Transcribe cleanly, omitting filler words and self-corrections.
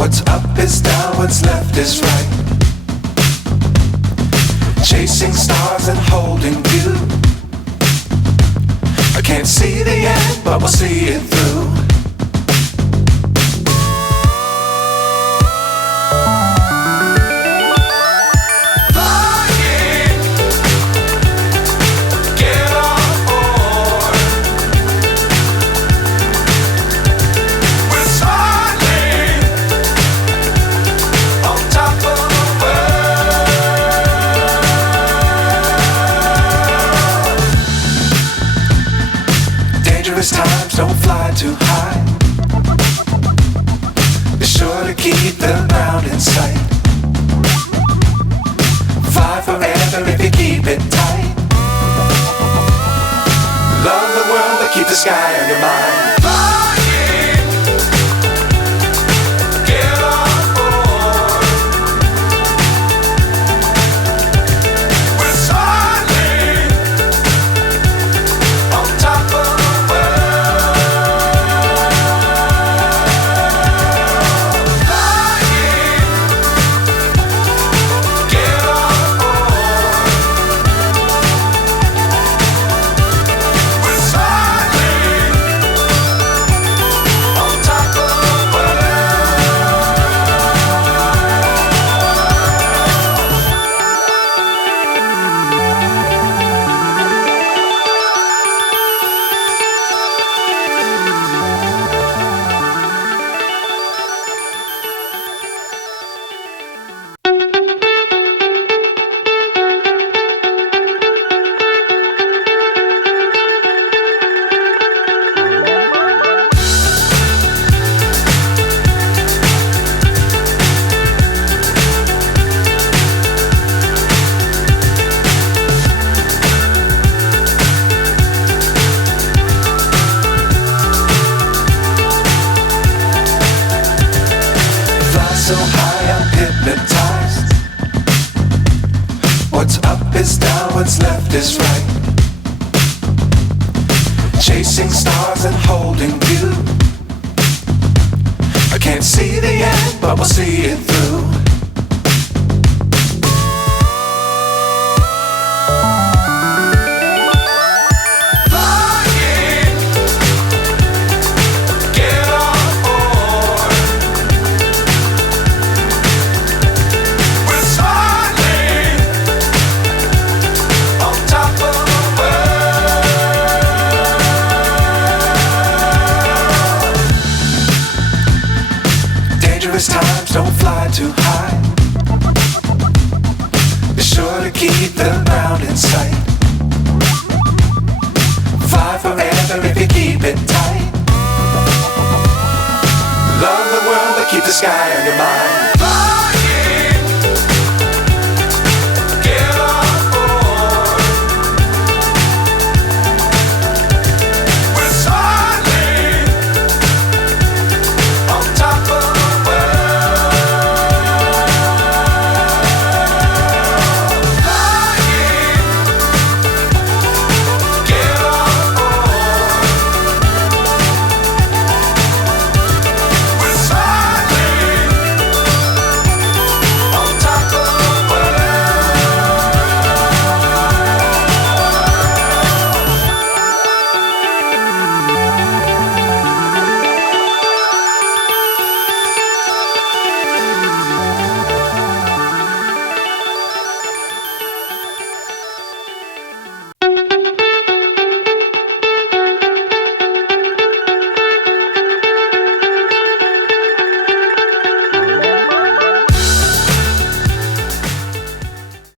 What's up is down, what's left is right. Chasing stars and holding you. I can't see the end, but we'll see it through. Times don't fly too high. Be sure to keep the ground in sight. Fly forever if you keep it tight. Love the world but keep the sky on your mind. So high I'm hypnotized. What's up is down, what's left is right. Chasing stars and holding you. I can't see the end, but we'll see it through. Times don't fly too high. Be sure to keep the ground in sight. Fly forever if you keep it tight. Love the world but keep the sky on your mind.